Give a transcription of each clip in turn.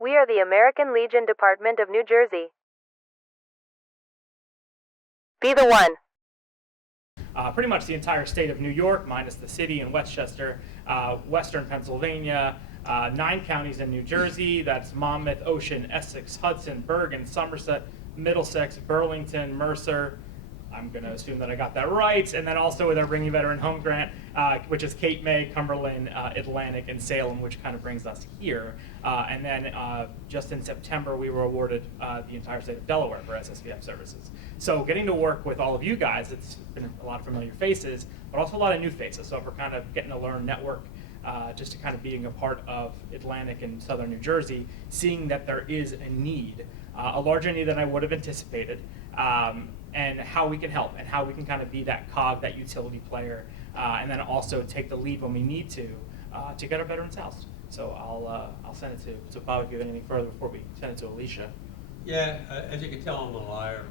We are the American Legion Department of New Jersey. Be the one. Pretty much the entire state of New York, minus the city and Westchester, western Pennsylvania, 9 counties in New Jersey. That's Monmouth, Ocean, Essex, Hudson, Bergen, Somerset, Middlesex, Burlington, Mercer. I'm going to assume that I got that right. And then also with our Bringing Veteran Home Grant, which is Cape May, Cumberland, Atlantic, and Salem, which kind of brings us here. And then just in September, we were awarded the entire state of Delaware for SSVF services. So getting to work with all of you guys, it's been a lot of familiar faces, but also a lot of new faces. So we're kind of getting to learn network, just to kind of being a part of Atlantic and Southern New Jersey, seeing that there is a need, a larger need than I would have anticipated. And how we can help and how we can kind of be that cog, that utility player, and then also take the lead when we need to get our veterans housed. So I'll send it to, so Bob, if you have anything further before we send it to Alicia. Yeah, as you can tell, I'm a liar.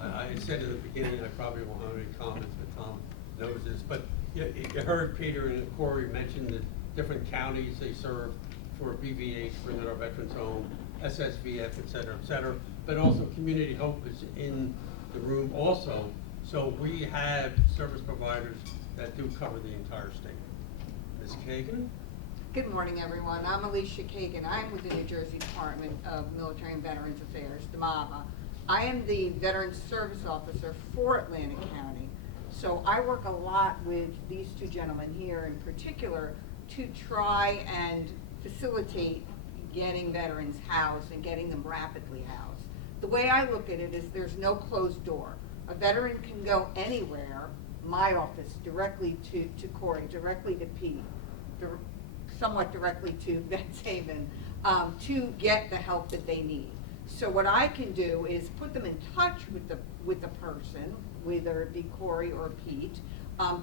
I said at the beginning I probably won't have any comments, but Tom knows this. But you heard Peter and Corey mention the different counties they serve for BVH, Bring Our Veterans Home, SSVF, et cetera, but also Community Hope is in the room also. So we have service providers that do cover the entire state. Ms. Kagan? Good morning, everyone. I'm Alicia Kagan. I'm with the New Jersey Department of Military and Veterans Affairs, DMAVA. I am the Veterans Service Officer for Atlantic County. So I work a lot with these two gentlemen here in particular to try and facilitate getting veterans housed and getting them rapidly housed. The way I look at it is there's no closed door. A veteran can go anywhere, my office, directly to Corey, directly to Pete, somewhat directly to Vets Haven, to get the help that they need. So what I can do is put them in touch with the person, whether it be Corey or Pete,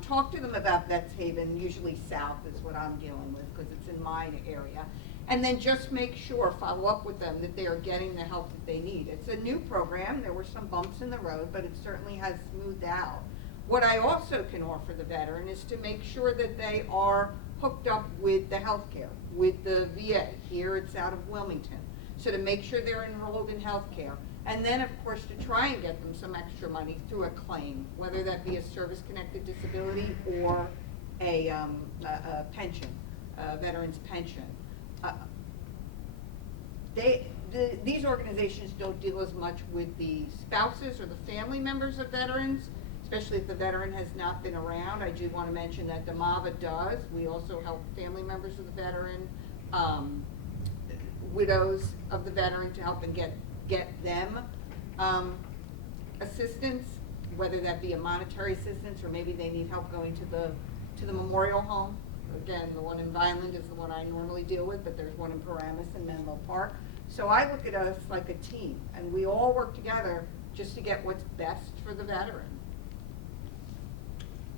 talk to them about Vets Haven, usually South is what I'm dealing with because it's in my area. And then just make sure, follow up with them that they are getting the help that they need. It's a new program. There were some bumps in the road, but it certainly has smoothed out. What I also can offer the veteran is to make sure that they are hooked up with the health care, with the VA. Here it's out of Wilmington. So to make sure they're enrolled in health care. And then, of course, to try and get them some extra money through a claim, whether that be a service-connected disability or a pension, a veteran's pension. These organizations don't deal as much with the spouses or the family members of veterans, especially if the veteran has not been around. I do want to mention that DMAVA does. We also help family members of the veteran, widows of the veteran to help and get them assistance, whether that be a monetary assistance or maybe they need help going to the memorial home. Again, the one in Vineland is the one I normally deal with, but there's one in Paramus and Menlo Park. So I look at us like a team, and we all work together just to get what's best for the veteran.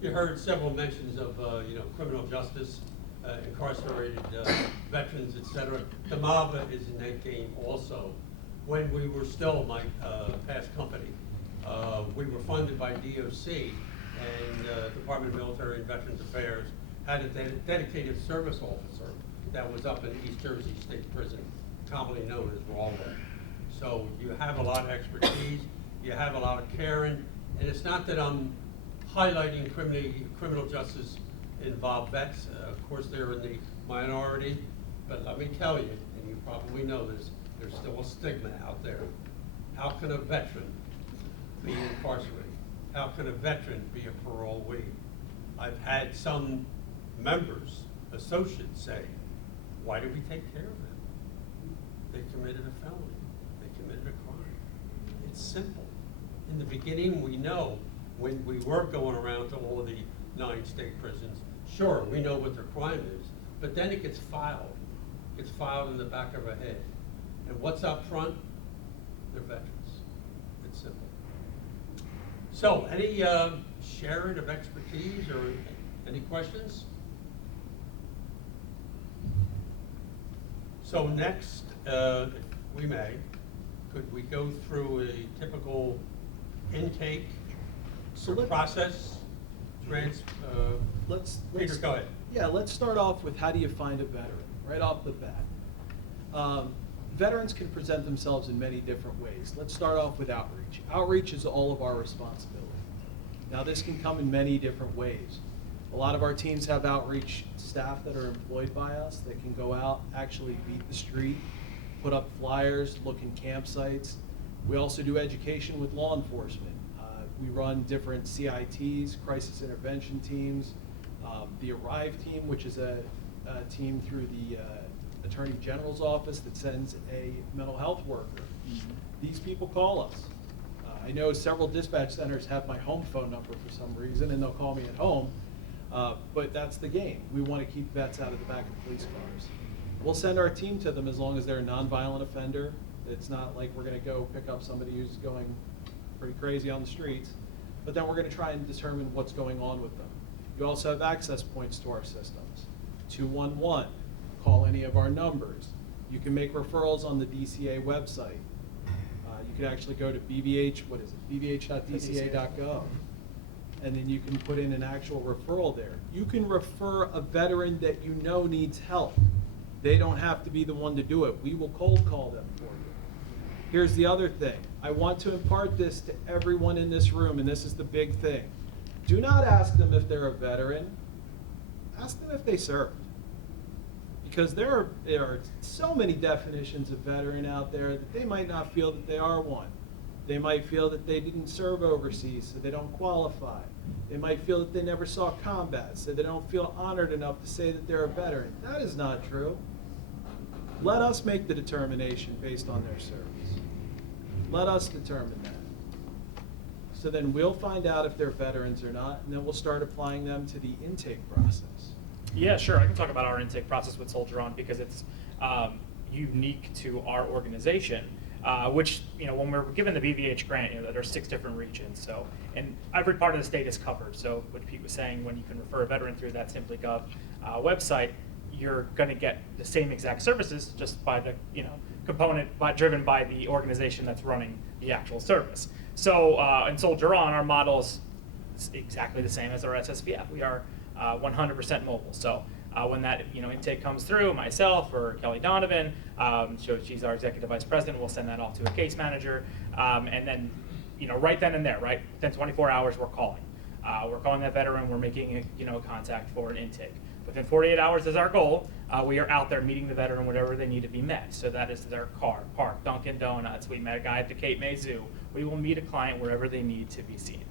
You heard several mentions of criminal justice, incarcerated veterans, et cetera. DMAVA is in that game also. When we were still my past company, we were funded by DOC and Department of Military and Veterans Affairs had a dedicated service officer that was up in East Jersey State Prison, commonly known as Rawley. So you have a lot of expertise, you have a lot of caring, and it's not that I'm highlighting criminal justice involved vets. Of course, they're in the minority, but let me tell you, and you probably know this, there's still a stigma out there. How can a veteran be incarcerated? How can a veteran be a parolee? I've had some members, associates say, why do we take care of them? They committed a felony. They committed a crime. It's simple. In the beginning, we know when we were going around to all of the 9 state prisons, sure, we know what their crime is, but then it gets filed. It gets filed in the back of our head. And what's up front? They're veterans. It's simple. So, any sharing of expertise or any questions? So next, if we may, could we go through a typical intake process? Peter, go ahead. Yeah, let's start off with how do you find a veteran, right off the bat. veterans can present themselves in many different ways. Let's start off with outreach. Outreach is all of our responsibility. Now, this can come in many different ways. A lot of our teams have outreach staff that are employed by us that can go out, actually beat the street, put up flyers, look in campsites. We also do education with law enforcement. We run different CITs, crisis intervention teams, the Arrive team, which is a team through the Attorney General's office that sends a mental health worker. These people call us. I know several dispatch centers have my home phone number for some reason, and they'll call me at home, but that's the game. We want to keep vets out of the back of police cars. We'll send our team to them as long as they're a nonviolent offender. It's not like we're going to go pick up somebody who's going pretty crazy on the streets, but then we're going to try and determine what's going on with them. You also have access points to our systems. 211, call any of our numbers. You can make referrals on the DCA website. You can actually go to bbh.dca.gov, and then you can put in an actual referral there. You can refer a veteran that you know needs help. They don't have to be the one to do it. We will cold call them for you. Here's the other thing. I want to impart this to everyone in this room, and this is the big thing. Do not ask them if they're a veteran. Ask them if they served. Because there are so many definitions of veteran out there that they might not feel that they are one. They might feel that they didn't serve overseas, so they don't qualify. They might feel that they never saw combat, so they don't feel honored enough to say that they're a veteran. That is not true. Let us make the determination based on their service. Let us determine that. So then we'll find out if they're veterans or not, and then we'll start applying them to the intake process. Yeah, sure. I can talk about our intake process with Soldier On because it's unique to our organization. Which, when we're given the BVH grant, there are 6 different regions. So, and every part of the state is covered. So, what Pete was saying, when you can refer a veteran through that SimplyGov website, you're going to get the same exact services just by the component driven by the organization that's running the actual service. So, in Soldier On, our model is exactly the same as our SSVF. We are 100% mobile. So. When that intake comes through, myself or Kelly Donovan, so she's our executive vice president, we'll send that off to a case manager, and then right then and there, right within 24 hours, we're calling that veteran, we're making a contact for an intake. Within 48 hours is our goal. We are out there meeting the veteran wherever they need to be met. So that is their car, park, Dunkin' Donuts. We met a guy at the Cape May Zoo. We will meet a client wherever they need to be seen.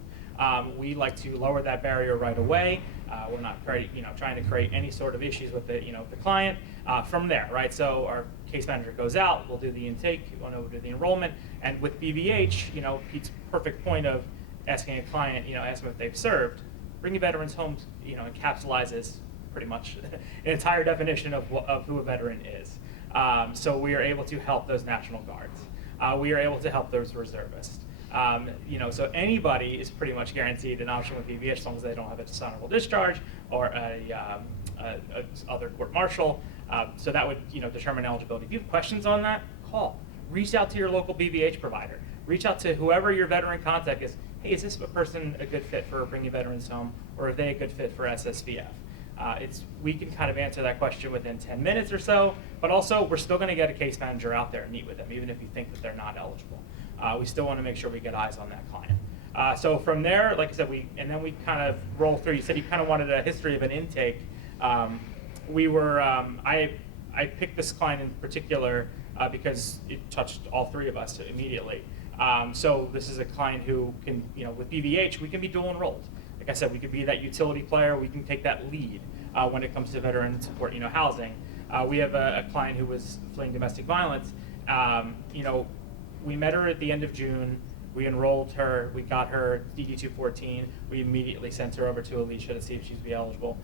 We like to lower that barrier right away. We're not trying to create any sort of issues with the client from there, right? So our case manager goes out, we'll do the intake, we'll do the enrollment, and with BVH, Pete's perfect point of asking a client, ask them if they've served, bringing veterans home, encapsulates pretty much an entire definition of who a veteran is. So we are able to help those National Guards. We are able to help those reservists. So anybody is pretty much guaranteed an option with BVH as long as they don't have a dishonorable discharge or a other court martial. So that would determine eligibility. If you have questions on that, call. Reach out to your local BVH provider. Reach out to whoever your veteran contact is. Hey, is this person a good fit for bringing veterans home, or are they a good fit for SSVF? We can kind of answer that question within 10 minutes or so, but also we're still going to get a case manager out there and meet with them, even if you think that they're not eligible. We still want to make sure we get eyes on that client. So from there, like I said, we kind of roll through. You said you kind of wanted a history of an intake. I picked this client in particular because it touched all 3 of us immediately. So this is a client who can, with BVH, we can be dual enrolled. Like I said, we could be that utility player. We can take that lead when it comes to veteran support, housing. We have a client who was fleeing domestic violence. We met her at the end of June. We enrolled her. We got her DD-214. We immediately sent her over to Alicia to see if she'd be eligible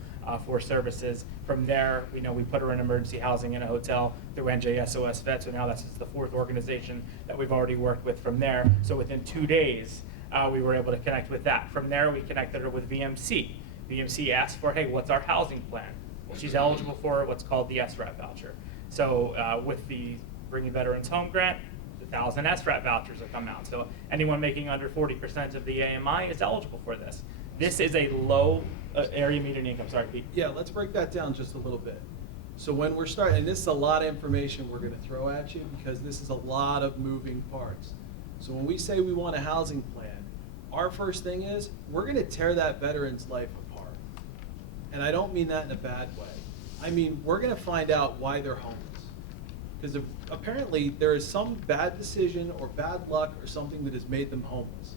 for services. From there, we put her in emergency housing in a hotel through NJSOS Vet. So now that's just the 4th organization that we've already worked with from there. So within 2 days, we were able to connect with that. From there, we connected her with VMC. VMC asked for, hey, what's our housing plan? Well, she's eligible for what's called the SRAP voucher. So with the Bringing Veterans Home grant, 1,000 SRAP vouchers have come out. So anyone making under 40% of the AMI is eligible for this. This is a low area median income. Sorry, Pete. Yeah, let's break that down just a little bit. So when we're starting, and this is a lot of information we're gonna throw at you because this is a lot of moving parts. So when we say we want a housing plan, our first thing is, we're gonna tear that veteran's life apart. And I don't mean that in a bad way. I mean, we're gonna find out why they're homeless. Because apparently there is some bad decision or bad luck or something that has made them homeless.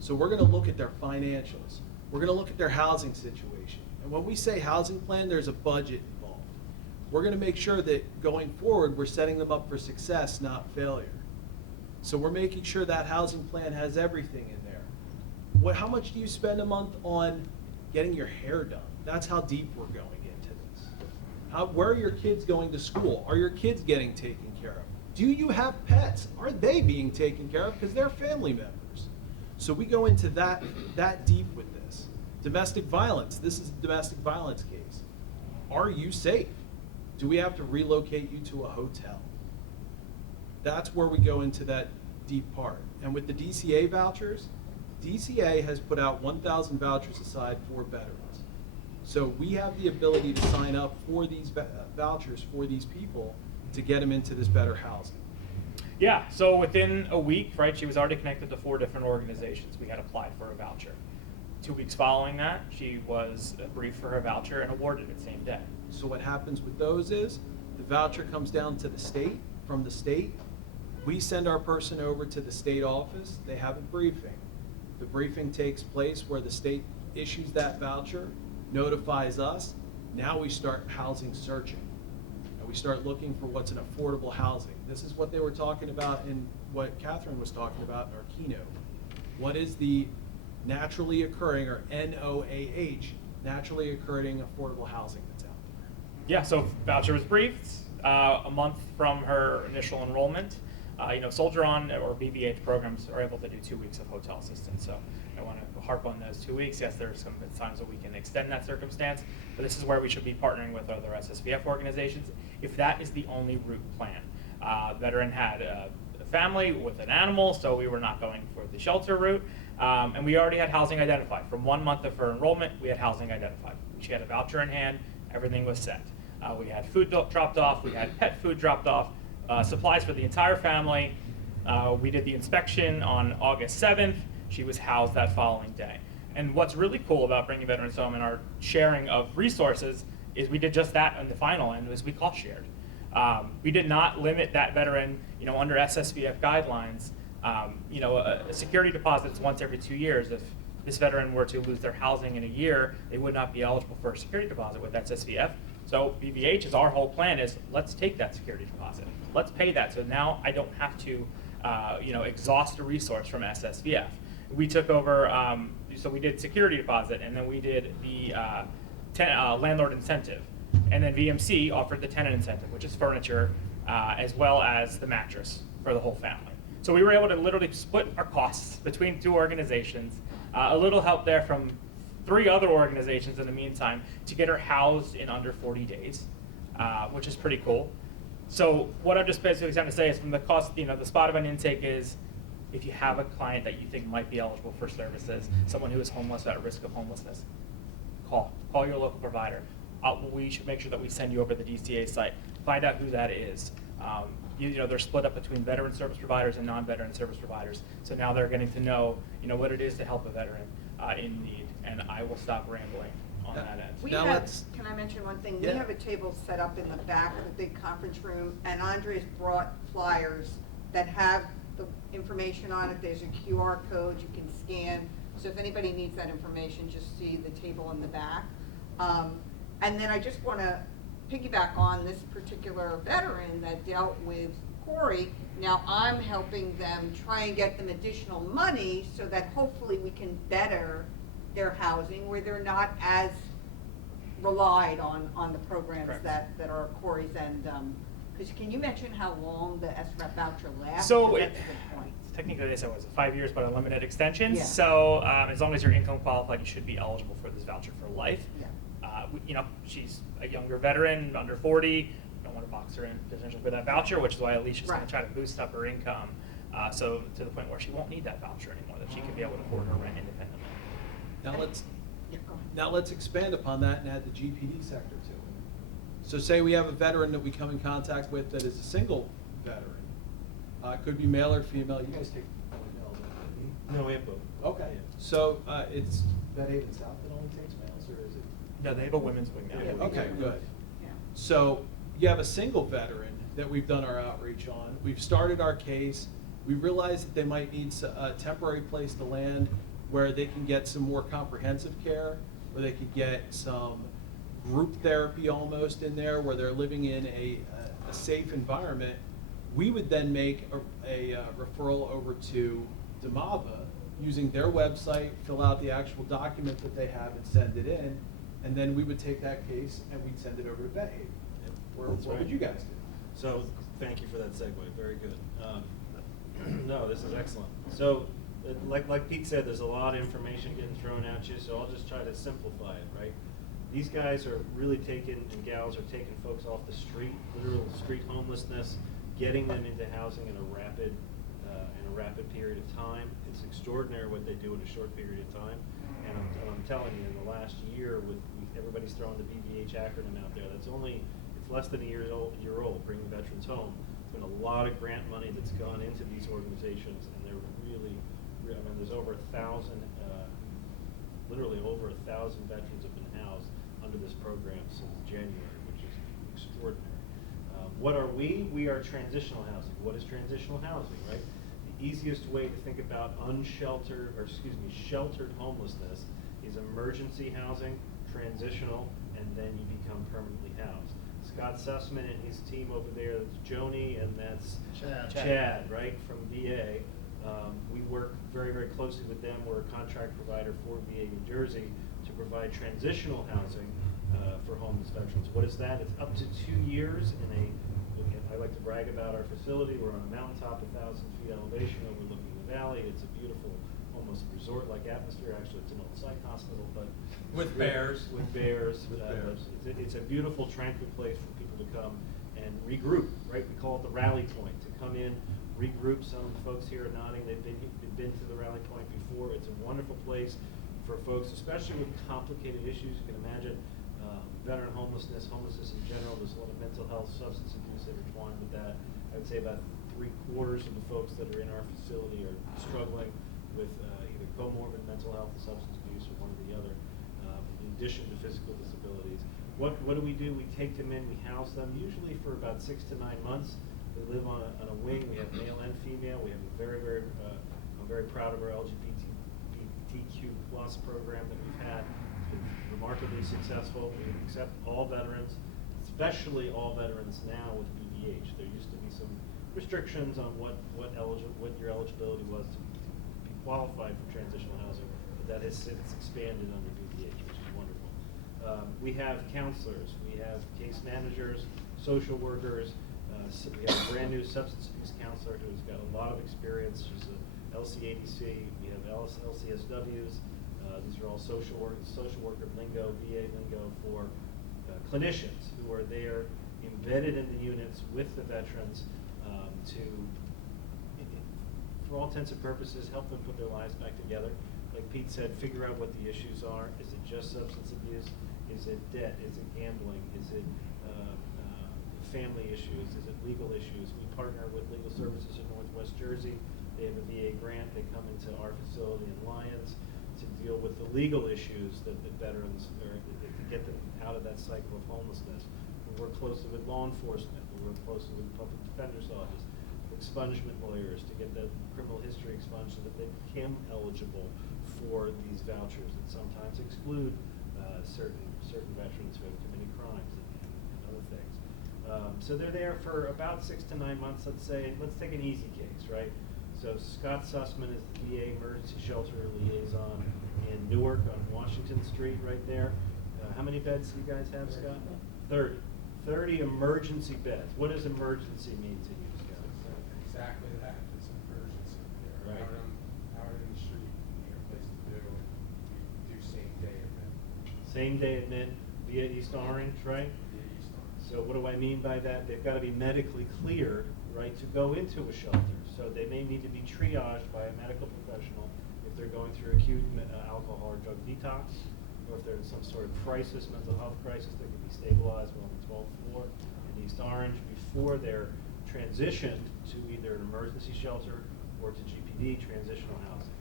So we're gonna look at their financials. We're gonna look at their housing situation. And when we say housing plan, there's a budget involved. We're gonna make sure that going forward, we're setting them up for success, not failure. So we're making sure that housing plan has everything in there. How much do you spend a month on getting your hair done? That's how deep we're going into this. Where are your kids going to school? Are your kids getting taken care of? Do you have pets? Are they being taken care of? Because they're family members. So we go into that deep with this. Domestic violence. This is a domestic violence case. Are you safe? Do we have to relocate you to a hotel? That's where we go into that deep part. And with the DCA vouchers, DCA has put out 1,000 vouchers aside for veterans. So we have the ability to sign up for these vouchers for these people to get them into this better housing. Yeah, so within a week, right, she was already connected to 4 different organizations. We had applied for a voucher. 2 weeks following that, she was briefed for her voucher and awarded it same day. So what happens with those is, the voucher comes down to the state, from the state, we send our person over to the state office, they have a briefing. The briefing takes place where the state issues that voucher, notifies us, now we start housing searching. And we start looking for what's an affordable housing. This is what they were talking about in what Catherine was talking about in our keynote. What is the naturally occurring, or NOAH, naturally occurring affordable housing that's out there? Yeah, so voucher was briefed a month from her initial enrollment. Soldier On or BBH programs are able to do 2 weeks of hotel assistance. So I want to harp on those 2 weeks. Yes, there's some times that we can extend that circumstance, but this is where we should be partnering with other SSVF organizations if that is the only route plan. Veteran had a family with an animal, so we were not going for the shelter route. And we already had housing identified. From 1 month of her enrollment, we had housing identified. She had a voucher in hand, everything was set. We had food dropped off, we had pet food dropped off, supplies for the entire family. We did the inspection on August 7th. She was housed that following day. And what's really cool about bringing veterans home and our sharing of resources is we did just that on the final end, was we cost shared. We did not limit that veteran, under SSVF guidelines. A security deposit is once every 2 years. If this veteran were to lose their housing in a year, they would not be eligible for a security deposit with SSVF. So BVH is our whole plan is, let's take that security deposit. Let's pay that, so now I don't have to, exhaust a resource from SSVF. We took over, so we did security deposit, and then we did the landlord incentive. And then VMC offered the tenant incentive, which is furniture, as well as the mattress for the whole family. So we were able to literally split our costs between 2 organizations. A little help there from 3 other organizations in the meantime to get her housed in under 40 days, which is pretty cool. So what I'm just basically trying to say is, from the cost, the spot of an intake is, if you have a client that you think might be eligible for services, someone who is homeless, at risk of homelessness, call your local provider. We should make sure that we send you over the DCA site, find out who that is. They're split up between veteran service providers and non-veteran service providers. So now they're getting to know, what it is to help a veteran in need. And I will stop rambling on that end. Can I mention one thing? Yeah. We have a table set up in the back of the big conference room, and Andre's brought flyers that have the information on it. There's a QR code you can scan. So if anybody needs that information, just see the table in the back. And then I just want to piggyback on this particular veteran that dealt with Corey. Now I'm helping them try and get them additional money so that hopefully we can better their housing where they're not as relied on the programs Correct. that are Corey's. And because can you mention how long the SREP voucher lasts? So 'Cause that's a good point. Technically, they said it was 5 years, but unlimited extensions. Yeah. So as long as you're income qualified, you should be eligible for this voucher for life. Yeah. She's a younger veteran, under 40. Don't want to box her in potentially for that voucher, which is why Alicia's going Right. to try to boost up her income, so to the point where she won't need that voucher anymore, that she can be able to afford her rent independently. Now let's Yeah, go ahead. Now let's expand upon that and add the GPD sector to it. So say we have a veteran that we come in contact with that is a single veteran. It could be male or female. You guys take male, don't you? No, we have both. Okay. So it's Vet Haven South that only takes males, or is it? Yeah, they have a women's wing now. Yeah, okay, good. Yeah. So you have a single veteran that we've done our outreach on. We've started our case. We realize that they might need a temporary place to land where they can get some more comprehensive care, where they could get some group therapy almost in there, where they're living in a safe environment. We would then make a referral over to DMAVA using their website, fill out the actual document that they have and send it in, and then we would take that case and we'd send it over to Vet Haven. What That's would right. you guys do? So, thank you for that segue, very good. No, this is excellent. So, like Pete said, there's a lot of information getting thrown at you, so I'll just try to simplify it, right? These guys are really taking, and gals are taking folks off the street, literal street homelessness, getting them into housing in a rapid period of time. It's extraordinary what they do in a short period of time. And I'm telling you, in the last year, everybody's throwing the BVH acronym out there. It's less than a year old, bringing veterans home. There's been a lot of grant money that's gone into these organizations, and they're really, I mean, there's over 1,000, literally over 1,000 veterans have been housed under this program since January, which is extraordinary. What are we? We are transitional housing. What is transitional housing, right? The easiest way to think about sheltered homelessness is emergency housing, transitional, and then you become permanently housed. Scott Sussman and his team over there, that's Joni and that's Chad, right, from VA. We work very, very closely with them. We're a contract provider for VA New Jersey to provide transitional housing for homeless veterans. What is that? It's up to 2 years in I like to brag about our facility. We're on a mountaintop, 1,000 feet elevation overlooking the valley. It's a beautiful, almost resort-like atmosphere. Actually, it's an old psych hospital, but With bears. With bears. With bears. It's a beautiful, tranquil place for people to come and regroup, right? We call it the rally point, to come in, regroup. Some folks here are nodding. They've been to the rally point before. It's a wonderful place for folks, especially with complicated issues. You can imagine veteran homelessness in general. There's a lot of mental health, substance abuse intertwined with that. I would say about 3/4 of the folks that are in our facility are struggling with either comorbid mental health or substance abuse, or one or the other, in addition to physical disabilities. What do? We take them in, we house them, usually for about 6 to 9 months. They live on a wing. We have male and female. We have a I'm very proud of our LGBTQ+ program that we've had. It's been remarkably successful. We accept all veterans, especially all veterans now with BVH. There used to be some restrictions on what your eligibility was to be qualified for transitional housing, but that has since expanded under BVH, which is wonderful. We have counselors, we have case managers, social workers. We have a brand new substance abuse counselor who's got a lot of experience. She's a LCADC. We have LCSWs. These are all social worker lingo, VA lingo for clinicians who are there embedded in the units with the veterans to, for all intents and purposes, help them put their lives back together. Like Pete said, figure out what the issues are. Is it just substance abuse? Is it debt? Is it gambling? Is it family issues? Is it legal issues? We partner with Legal Services in Northwest Jersey. They have a VA grant. They come into our facility in Lyons to deal with the legal issues that the veterans, or to get them out of that cycle of homelessness. We work closely with law enforcement. We work closely with the Public Defender's Office, expungement lawyers to get the criminal history expunged so that they become eligible for these vouchers that sometimes exclude certain veterans who have committed crimes and other things. So they're there for about 6 to 9 months, let's say. Let's take an easy case, right? So Scott Sussman is the VA Emergency Shelter Liaison in Newark on Washington Street right there. How many beds do you guys have, Scott? 30. 30 emergency beds. What does emergency mean to you, Scott? Exactly that. It's an emergency. They're Right. out in the street, need a place to do, and we do same-day event. Same-day admit via East Orange, right? So what do I mean by that? They've got to be medically cleared, right, to go into a shelter. So they may need to be triaged by a medical professional if they're going through acute alcohol or drug detox, or if they're in some sort of crisis, mental health crisis, they can be stabilized on the 12th floor in East Orange before they're transitioned to either an emergency shelter or to GPD, transitional housing.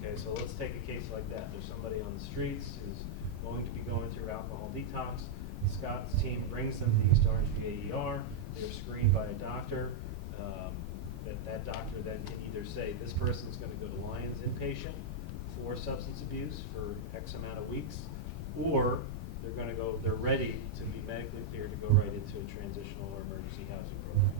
Okay, so let's take a case like that. There's somebody on the streets who's going to be going through alcohol detox. Scott's team brings them to East Orange VAER. They're screened by a doctor. That doctor then can either say this person's going to go to Lions inpatient for substance abuse for X amount of weeks, or they're ready to be medically cleared to go right into a transitional or emergency housing program.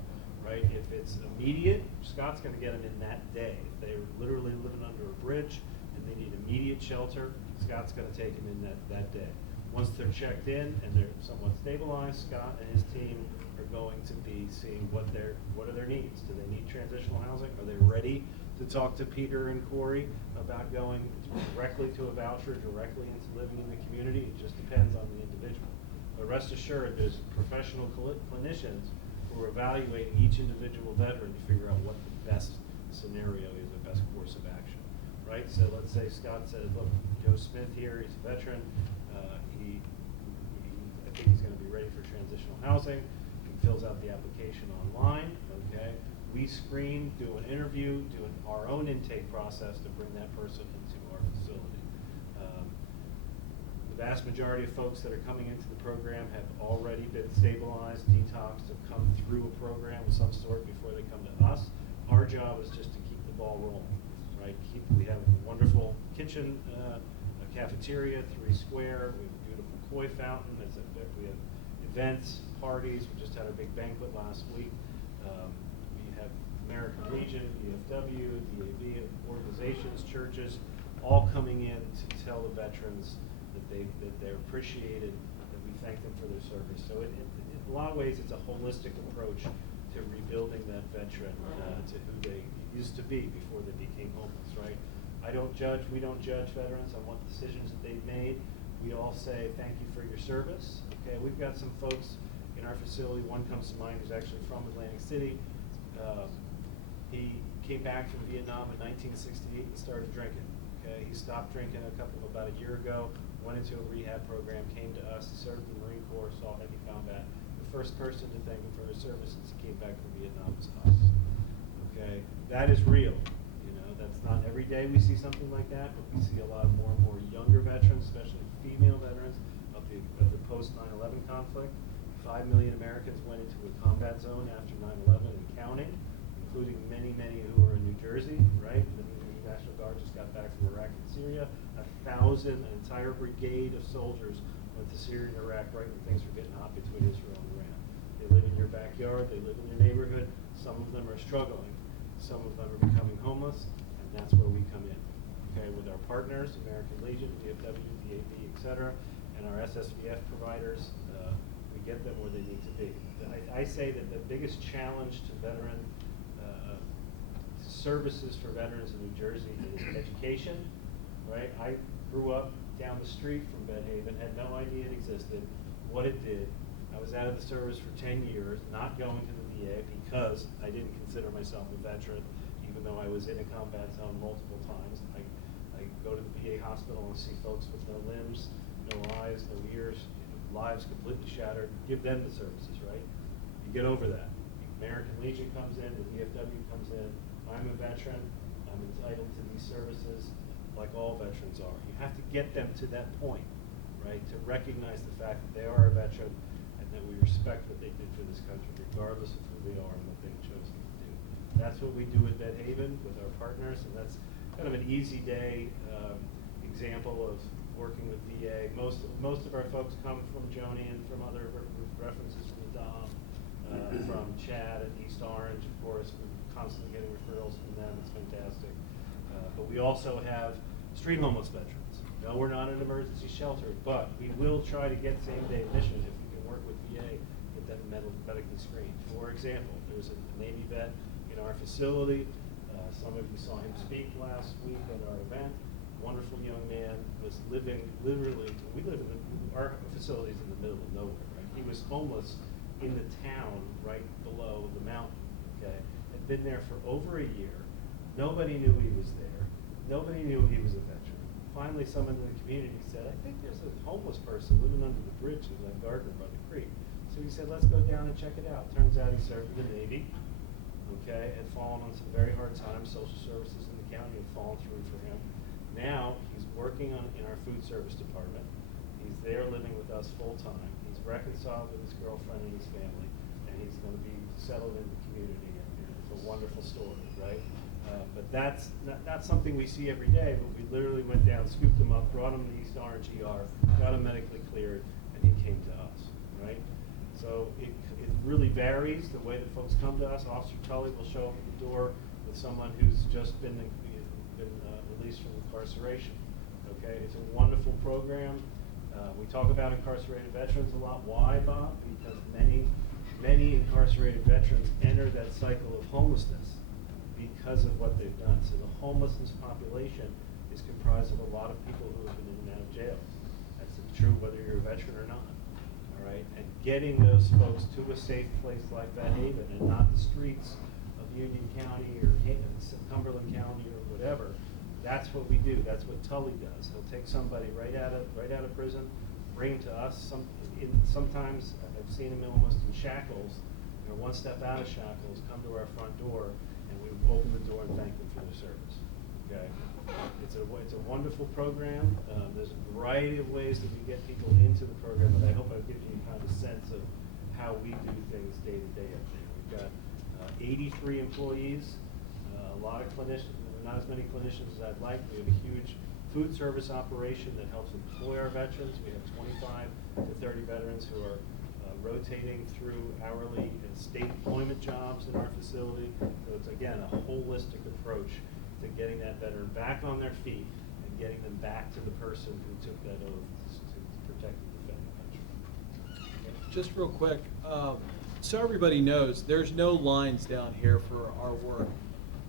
Right? If it's immediate, Scott's going to get them in that day. If they're literally living under a bridge and they need immediate shelter, Scott's going to take them in that day. Once they're checked in and they're somewhat stabilized, Scott and his team are going to be seeing what are their needs. Do they need transitional housing? Are they ready to talk to Peter and Corey about going directly to a voucher, directly into living in the community? It just depends on the individual. But rest assured, there's professional clinicians who are evaluating each individual veteran to figure out what the best scenario is, the best course of action. Right? So let's say Scott says, look, Joe Smith here, he's a veteran. I think he's going to be ready for transitional housing. He fills out the application online. Okay, we screen, do an interview, do our own intake process to bring that person into our facility. The vast majority of folks that are coming into the program have already been stabilized, detoxed, have come through a program of some sort before they come to us. Our job is just to keep the ball rolling. Right? We have a wonderful kitchen, a cafeteria, 3 square. We have a beautiful koi fountain. We have events, parties. We just had our big banquet last week. We have American Legion, VFW, DAV, organizations, churches, all coming in to tell the veterans that they're appreciated, that we thank them for their service. So in a lot of ways, it's a holistic approach to rebuilding that veteran to who they used to be before they became homeless, right? We don't judge veterans on what decisions that they've made. We all say thank you for your service. Okay, we've got some folks in our facility. One comes to mind who's actually from Atlantic City. He came back from Vietnam in 1968 and started drinking. Okay, he stopped drinking about a year ago, went into a rehab program, came to us, served in the Marine Corps, saw heavy combat. The first person to thank him for his service since he came back from Vietnam was us. Okay, that is real. That's not every day we see something like that, but we see a lot more and more younger veterans, especially female veterans of the post 9/11 conflict. 5 million Americans went into a combat zone after 9/11 and counting, including many who are in New Jersey, right? The National Guard just got back from Iraq and Syria. 1,000, an entire brigade of soldiers went to Syria and Iraq right when things were getting hot between Israel and Iran. They live in your backyard, they live in your neighborhood. Some of them are struggling. Some of them are becoming homeless. That's where we come in, okay, with our partners, American Legion, VFW, DAV, et cetera, and our SSVF providers. We get them where they need to be. I say that the biggest challenge to veteran services for veterans in New Jersey is education, right? I grew up down the street from Bedhaven, had no idea it existed, what it did. I was out of the service for 10 years, not going to the VA because I didn't consider myself a veteran. Even though I was in a combat zone multiple times, I go to the VA hospital and see folks with no limbs, no eyes, no ears, lives completely shattered. Give them the services, right? You get over that. American Legion comes in, the VFW comes in. I'm a veteran. I'm entitled to these services like all veterans are. You have to get them to that point, right? To recognize the fact that they are a veteran and that we respect what they did for this country, regardless of who they are and what they've chosen to do. That's what we do at Bedhaven with our partners, and that's kind of an easy day example of working with VA. Most of our folks come from Joni and from other references from the Dom, from Chad at East Orange, of course. We're constantly getting referrals from them. It's fantastic. But we also have street homeless veterans. No, we're not an emergency shelter, but we will try to get same-day admission if we can work with VA, get them medically screened. For example, there's a Navy vet in our facility. Some of you saw him speak last week at our event. Wonderful young man, was living literally, our facility is in the middle of nowhere, right? He was homeless in the town right below the mountain, okay? Had been there for over a year. Nobody knew he was there. Nobody knew he was a veteran. finally someone in the community said, I think there's a homeless person living under the bridge in Gardner by the creek. So he said, let's go down and check it out. Turns out he served in the Navy, okay, had fallen on some very hard times. Social services in the county had fallen through for him. Now he's working in our food service department. He's there living with us full time. He's reconciled with his girlfriend and his family, and he's going to be settled in the community. And it's a wonderful story, right? But that's not something we see every day, but we literally went down, scooped him up, brought him to East Orange ER, got him medically cleared, and he came to us, right? So it really varies the way that folks come to us. Officer Tully will show up at the door with someone who's just been released from incarceration, okay? It's a wonderful program. We talk about incarcerated veterans a lot. Why, Bob? Because many incarcerated veterans enter that cycle of homelessness because of what they've done. So the homelessness population is comprised of a lot of people who have been in and out of jail. That's true whether you're a veteran or not. All right, and getting those folks to a safe place like Van Haven and not the streets of Union County or Cumberland County or whatever. That's what we do. That's what Tully does. He'll take somebody right out of prison, bring them to us. Sometimes I've seen him almost in shackles, one step out of shackles, come to our front door, and we open the door and thank them for their service. Okay, it's a wonderful program. There's a variety of ways that we get people into the program, but I hope I've given you kind of a sense of how we do things day to day up there. We've got 83 employees, a lot of clinicians. Not as many clinicians as I'd like. We have a huge food service operation that helps employ our veterans. We have 25 to 30 veterans who are rotating through hourly and state employment jobs in our facility. So it's, again, a holistic approach to getting that veteran back on their feet and getting them back to the person who took that oath to protect and defend the country. Just real quick, so everybody knows, there's no lines down here for our work.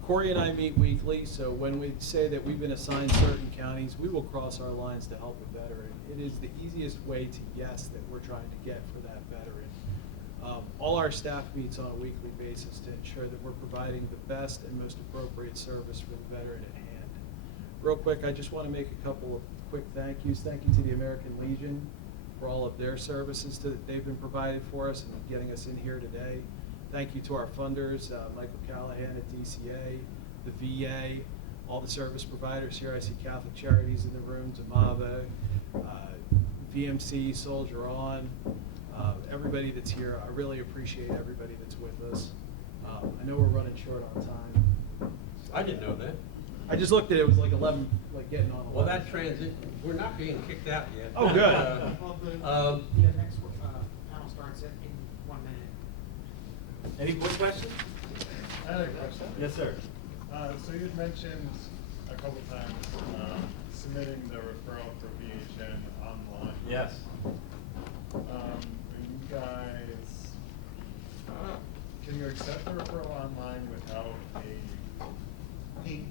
Corey and I meet weekly, so when we say that we've been assigned certain counties, we will cross our lines to help a veteran. It is the easiest way to guess that we're trying to get for that veteran. All our staff meets on a weekly basis to ensure that we're providing the best and most appropriate service for the veteran at hand. Real quick, I just want to make a couple of quick thank yous. Thank you to the American Legion for all of their services that they've been provided for us and getting us in here today. Thank you to our funders, Michael Callahan at DCA, the VA, all the service providers here. I see Catholic Charities in the room, Damava, VMC, Soldier On, everybody that's here. I really appreciate everybody that's with us. I know we're running short on time. I didn't know that. I just looked at it, it was like 11, like getting on 11. Well, that transition, we're not being kicked out yet. Oh, good. Well, the next panel starts in 1 minute. Any more questions? I had a question. Yes, sir. So you had mentioned a couple times submitting the referral for VHN online. Yes. Are you guys, can you accept the referral online without a ink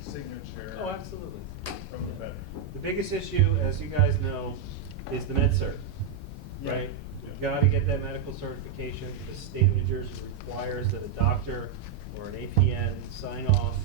signature? Oh, absolutely. From the veteran? The biggest issue, as you guys know, is the med cert, Yeah. right? Yeah. You've got to get that medical certification. The state of New Jersey requires that a doctor or an APN sign off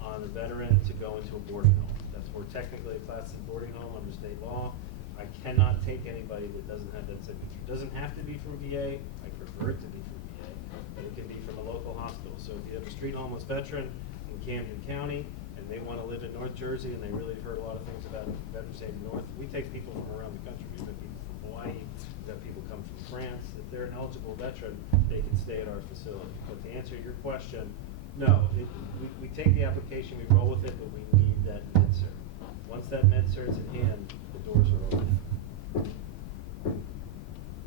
on a veteran to go into a boarding home. That's more technically a class C boarding home under state law. I cannot take anybody that doesn't have that signature. It doesn't have to be from VA. I prefer it to be from VA, but it can be from a local hospital. So if you have a street homeless veteran in Camden County and they want to live in North Jersey and they really have heard a lot of things about Veterans Aid North, we take people from around the country. We've got people from Hawaii, we've got people come from France. If they're an eligible veteran, they can stay at our facility. But to answer your question, no. We take the application, we roll with it, but we need that med cert. Once that med cert's in hand, the doors are open.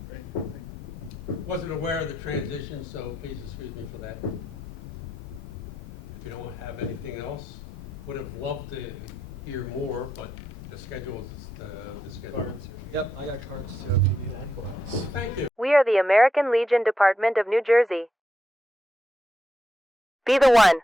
Great, thank you. Wasn't aware of the transition, so please excuse me for that. If you don't have anything else, would have loved to hear more, but the schedule is the schedule. Yep, I got cards too if you need any. Thank you. We are the American Legion Department of New Jersey. Be the one.